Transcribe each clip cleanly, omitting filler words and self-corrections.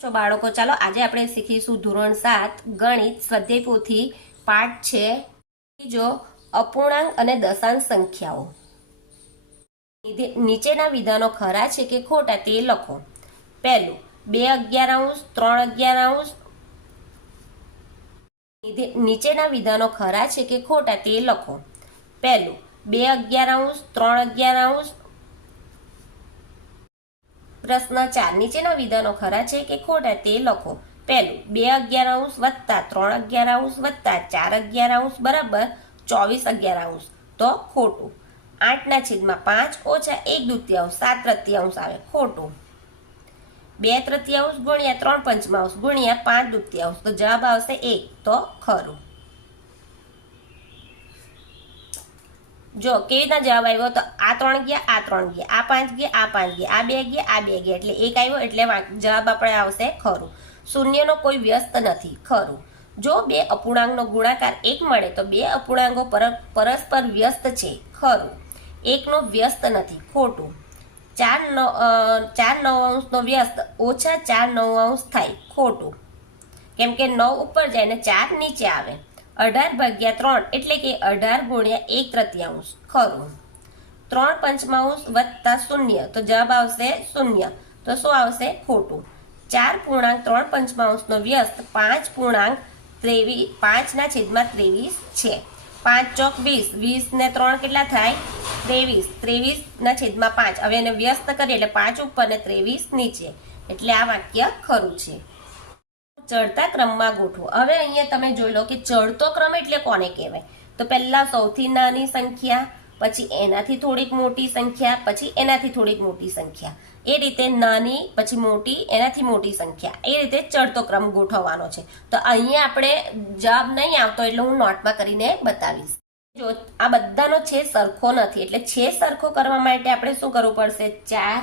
તો બાળકો ચાલો આજે આપણે શીખીશું ધોરણ 7 ગણિત સ્વાધ્યાય પોથી પાઠ છે બીજો અપૂર્ણાંક અને દશાંશ સંખ્યાઓ। નીચેના વિધાનો ખરા છે કે ખોટા તે લખો। પહેલું 2 11 3 11 નીચેના વિધાનો ખરા છે કે ખોટા તે લખો। પહેલું 2 11 3 11। પ્રશ્ન 4 નીચેના વિધાનો ખરા છે કે ખોટા તે લખો। પહેલું 2 11 વત્તા 3 11 વત્તા 4 11 બરાબર 24 11 તો ખોટું। 8/5 ઓછા 1/2 7/3 આવે ખોટું। 2/3 ગુણ્યા 3/5 ગુણ્યા 5/2 તો જવાબ આવશે 1 તો ખરું। જો કેવી રીતના જવાબ આવ્યો તો આ 3 ગયા આ 3 ગયા આ 5 ગયા આ 5 ગયા આ 2 ગયા આ 2 ગયા એટલે 1 આવ્યો એટલે જવાબ આપણે આવશે ખરું। શૂન્યનો કોઈ વ્યસ્ત નથી ખરું। જો બે અપૂર્ણાંકનો ગુણાકાર 1 મળે તો બે અપૂર્ણાંકો પરસ્પર વ્યસ્ત છે ખરું। 1 નો વ્યસ્ત નથી ખોટું। 4 9 નો વ્યસ્ત ઓછા 4 9 થાય ખોટું, કેમ કે 9 ઉપર જાય ને 4 નીચે આવે। 18/3 એટલે કે 18 ગુણ્યા 1/3 ખરું। 3/5 વત્તા 0 તો જવાબ આવશે 0 તો શું આવશે ખોટું। 4.3/5 નો વ્યસ્ત 5/23 છે। 5 ચોક 20 20 ને 3 કેટલા થાય 23 23/5 હવે એને વ્યસ્ત કરીએ એટલે 5 ઉપર ને 23 નીચે એટલે આ વાક્ય ખરું છે। ચડતા ક્રમમાં ગોઠવો। હવે અહીંયા તમે જોઈ લો કે ચડતો ક્રમ એટલે કોને કહેવાય તો પહેલા સૌથી નાની સંખ્યા, પછી એનાથી થોડીક મોટી સંખ્યા, પછી એનાથી થોડીક મોટી સંખ્યા, એ રીતે નાની પછી મોટી એનાથી મોટી સંખ્યા, એ રીતે ચડતો ક્રમ ગોઠવવાનો છે। તો અહીંયા આપણે જવાબ નહીં આવતો એટલે હું નોટમાં કરીને બતાવીશ। જો આ બધાનો છેદ સરખો નથી એટલે છેદ સરખો કરવા માટે આપણે શું કરવું પડશે 4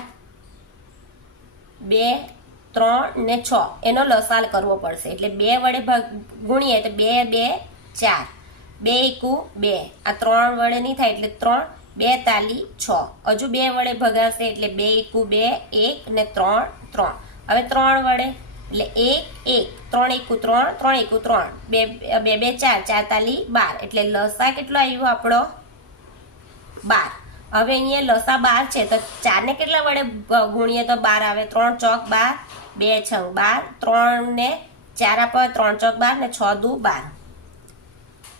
2 3 ને 6 એનો લસાઅ કરવો પડશે એટલે 2 વડે ગુણીએ તો 2 2 4 2 એકુ 2 આ 3 વડે નહીં થાય એટલે 3 2 તાલી 6 હજુ 2 વડે ભગાશે એટલે 2 એકુ 2 1 ને 3 3 હવે 3 વડે એટલે 1 1 3 એકુ 3 3 એકુ 3 2 2 4 4 તાલી 12 એટલે લસાઅ કેટલો આવ્યો આપણો 12। હવે અહીંયા લસાઅ 12 છે તો 4 ને કેટલા વડે ગુણીએ તો 12 આવે 3 ચોક 12 2 6 12 3 ને 4 આપો 3 ચોક 12 ને 6 દુ 12।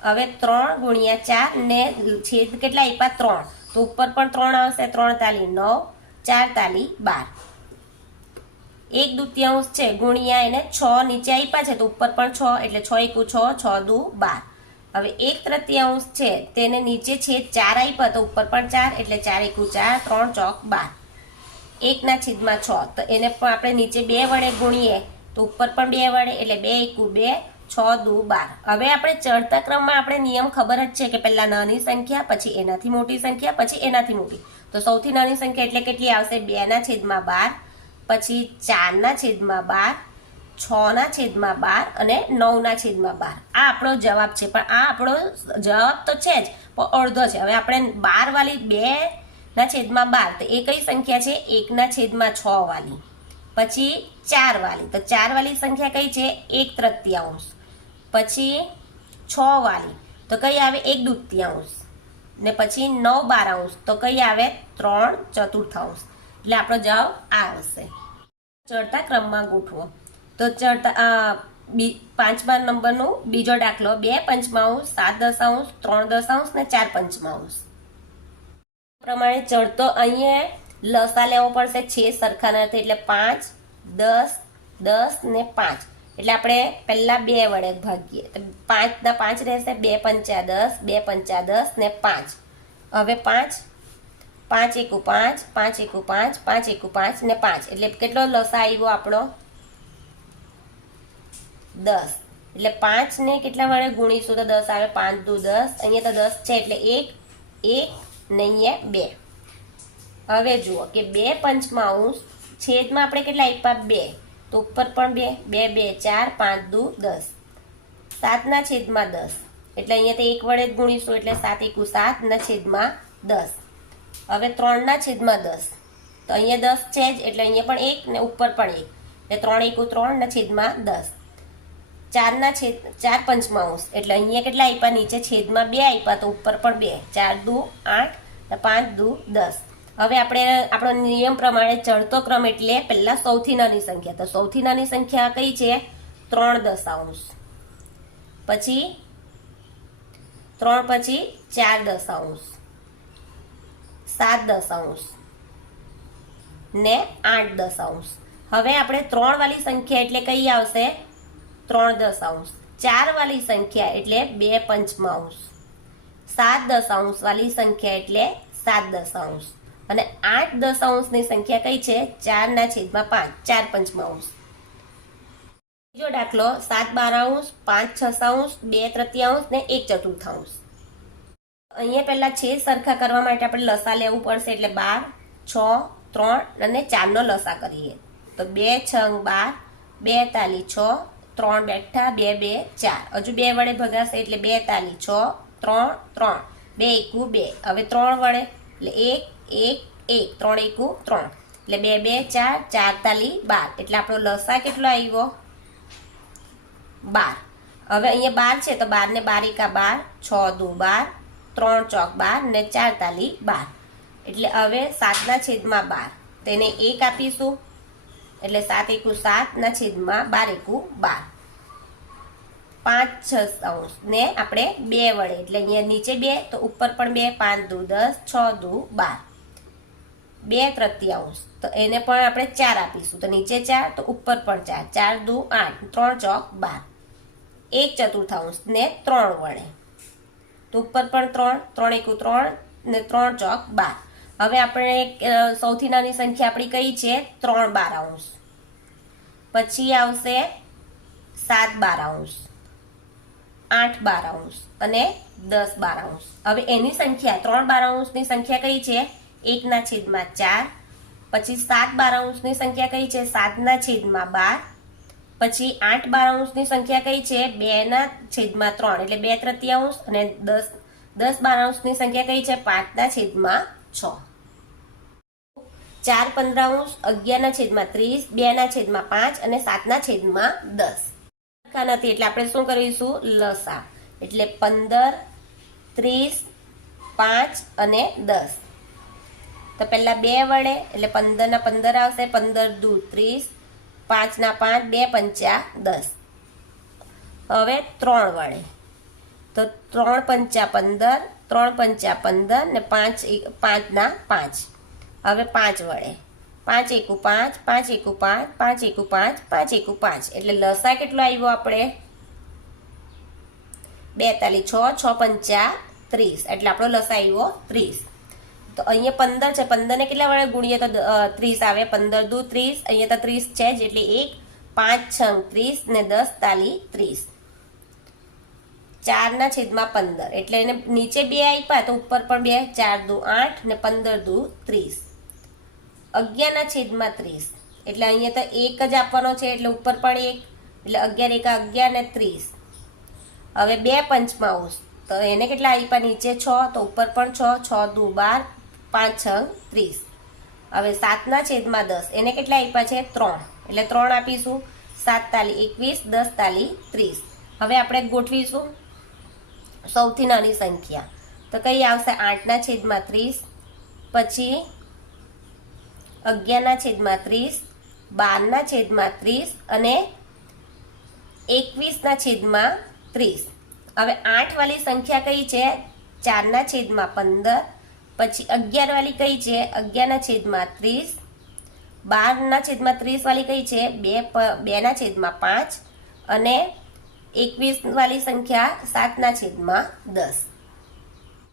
હવે 3 ગુણ્યા 4 ને છેદ કેટલા આપ્યા 3 તો ઉપર પણ 3 આવશે 3 તાલી 9 4 તાલી 12। 1/2 છે ગુણ્યા એને 6 નીચે આપ્યા છે તો ઉપર પણ 6 એટલે 6 એકુ 6 6 દુ 12। હવે 1/3 છે તેને નીચે છેદ 4 આપ્યા તો ઉપર પણ 4 એટલે 4 એકુ 4 3 ચોક 12 1/6 તો એને પણ આપણે નીચે 2 વડે ગુણીએ તો ઉપર પણ 2 વડે એટલે 2 એકુ 2 6 દુ 12। હવે આપણે ચડતા ક્રમમાં આપણે નિયમ ખબર જ છે કે પહેલા નાની સંખ્યા પછી એનાથી મોટી સંખ્યા પછી એનાથી મોટી, તો સૌથી નાની સંખ્યા એટલે કેટલી આવશે 2/12 પછી 4/12 6/12 અને 9/12। આ આપણો જવાબ છે, પણ આ આપણો જવાબ તો છે જ પણ અડધો છે। હવે આપણે 12 વાળી 2/12 તો એ કઈ સંખ્યા છે 1/6 વાળી, પછી 4 વાળી તો 4 વાળી સંખ્યા કઈ છે 1/3, પછી 6 વાળી તો કઈ આવે 1/2 ને પછી 9/12 તો કઈ આવે 3/4 એટલે આપણો જવાબ આ આવશે। ચડતા ક્રમમાં ગોઠવો તો ચડતા 5મા નંબરનો બીજો દાખલો 2/5 7/10 3/10 ને 4/5 પ્રમાણે ચડતો અહીંયા લસાઅ લેવો પડશે 6 સરખા નથી એટલે 5 10 10 ને 5 એટલે આપણે પહેલા 2 વડે ભાગીએ તો 5 રહેશે 2 5 10 2 5 10 ને 5। હવે 5 5 એકુ 5 5 એકુ 5 5 એકુ 5 ને 5 એટલે કેટલો લસાઅ આવ્યો આપણો 10। એટલે 5 ને કેટલા વડે ગુણીશું તો 10 આવે 5 દુ 10 અહીંયા તો 10 છે એટલે 1 1 ને અહીંયા 2। હવે જુઓ કે 2/5 છેદમાં આપણે કેટલા આપ્યા 2 તો ઉપર પણ 2 2 2 4 5 દુ 10 7/10 એટલે અહીંયા તો 1 વડે ગુણીશું એટલે 7 એકુ 7/10। હવે 3/10 તો અહીંયા 10 છે જ એટલે અહીંયા પણ 1 ને ઉપર પણ 1 એટલે 3 એકુ 3 ના છેદમાં 10, 4 પંચમાંશ એટલે અહીંયા કેટલા આપ્યા, નીચે છેદમાં 2 આપ્યા તો ઉપર પણ 2, 4 દુ 8 ને 5 દુ 10. હવે આપણે આપણો નિયમ પ્રમાણે ચડતો ક્રમ એટલે પહેલા સૌથી નાની સંખ્યા, તો સૌથી નાની સંખ્યા કઈ છે, 3 દશાંશ, પછી 3 પછી 4 દશાંશ, 7 દશાંશ ને 8 દશાંશ. હવે આપણે 3 વાળી સંખ્યા એટલે કઈ આવશે, 3 દશાંશ, 4 વાળી સંખ્યા એટલે 2 પંચમાંશ, 7 દશાંશ વાળી સંખ્યા એટલે 7 દશાંશ અને 8 દશાંશની સંખ્યા કઈ છે, 4 ના છેદમાં 5, 4 પંચમાંશ. બીજો દાખલો 7 બારાંશ, 5 છઠ્ઠાંશ, 2 તૃતીયાંશ ને 1 ચતુર્થાંશ. અહીંયા પહેલા છેદ સરખા કરવા માટે આપણે લસા લેવું પડશે, એટલે 12, 6, 3 અને 4 નો લસા કરીએ તો 2 છંગ 12, 2 તાલી 6, 3 બેઠા 2 2 4, હજુ 2 વડે ભગાશે એટલે 2 તાલી 6, 3 3, 2 એકુ 2, હવે 3 વડે એટલે 1 1 1, 3 એકુ 3 એટલે 2 2 4, 4 તાલી 12, એટલે આપણો લસા કેટલો આવ્યો, 12. હવે અહીંયા 12 છે તો 12 ને 12 એકા 12, 6 દુ 12, 3 ચોક 12 ને 4 તાલી 12, એટલે હવે 7 ના છેદમાં 12 તેને 1 આપીશું એટલે 7 એકુ 7 ના છેદમાં 12 એકુ 12. 5 છઠ્ઠાંશ ને આપણે 2 વડે એટલે અહીંયા નીચે 2 તો ઉપર પણ 2, 5 દુ 10, 6 દુ 12, 2 તૃતીયાંશ તો એને પણ આપણે 4 આપીશું તો નીચે 4 તો ઉપર પણ 4, 4 દુ 8, 3 ચોક 12, 1 ચતુર્થાંશ ને 3 વડે તો ઉપર પણ 3, 3 એકુ 3 ને 3 ચોક 12. હવે આપણે સૌથી નાની સંખ્યા આપણી કઈ છે, 3 બારાંશ, પછી આવશે 7 બારાંશ, 8 બારાંશ અને 10 બારાંશ. હવે એની સંખ્યા 3 બારાંશની સંખ્યા કઈ છે, 1 ના છેદમાં 4, પછી 7 બારાંશની સંખ્યા કઈ છે, 7 ના છેદમાં 12, પછી 8 બારાંશની સંખ્યા કઈ છે, 2 ના છેદમાં 3 એટલે 2 તૃતીયાંશ અને 10 બારાંશની સંખ્યા કઈ છે, 5 ના છેદમાં 6. 4 પંદરાંશ, 11 ના છેદમાં 30, 2 ના છેદમાં 5 અને 7 ના છેદમાં 10 નથી એટલે આપણે શું કરીશું, લસા એટલે 15, 30, 5 અને 10. તો પહેલા 2 વડે એટલે 15 ના 15 આવશે, 15 દુ 30, 5 ના 5, 2 પંચા 10. હવે 3 વડે તો 3 પંચા 15, 3 પંચા 15 ને 5 ના 5. હવે 5 વડે 5 એકુ 5, 5 એકુ 5, 5 એકુ 5, 5 એકુ 5 એટલે લસા કેટલો આવ્યો આપણે, 2 તાલી 6, 6 પંચા 30 એટલે આપણો લસા આવ્યો 30. તો અહીંયા 15 છે, 15 ને કેટલા વડે ગુણીએ તો 30 આવે, 15 દુ 30, અહીંયા તો 30 છે જ એટલે 1, 5 છંગ 30 ને 10 તાલી 30, 4 ના છેદમાં 15 એટલે એને નીચે 2 આપ્યા તો ઉપર પણ 2, 4 દુ 8 ને 15 દુ 30, 11 ના છેદમાં 30 એટલે અહીંયા તો 1 જ આપવાનો છે એટલે ઉપર પણ 1 એટલે 11 એકા 11 ને 30. હવે 2 પંચમાંશ તો એને કેટલા આપ્યા, નીચે 6 તો ઉપર પણ 6, 6 દુ 12, 5 છંગ 30. હવે 7 ના છેદમાં 10 એને કેટલા આપ્યા છે, 3 એટલે 3 આપીશું, 7 તાલી 21, 10 તાલી 30. હવે આપણે ગોઠવીશું સૌથી નાની સંખ્યા તો કઈ આવશે, 8 ના છેદમાં 30, પછી 11 ના છેદમાં 30, 12 ના છેદમાં 30 અને 21 ના છેદમાં 30. હવે 8 વાળી સંખ્યા કઈ છે, 4 ના છેદમાં 15, પછી 11 વાળી કઈ છે, 11 ના છેદમાં 30, 12 ના છેદમાં 30 વાળી કઈ છે, 2 ના છેદમાં 5 અને 21 વાળી સંખ્યા 7 ના છેદમાં 10.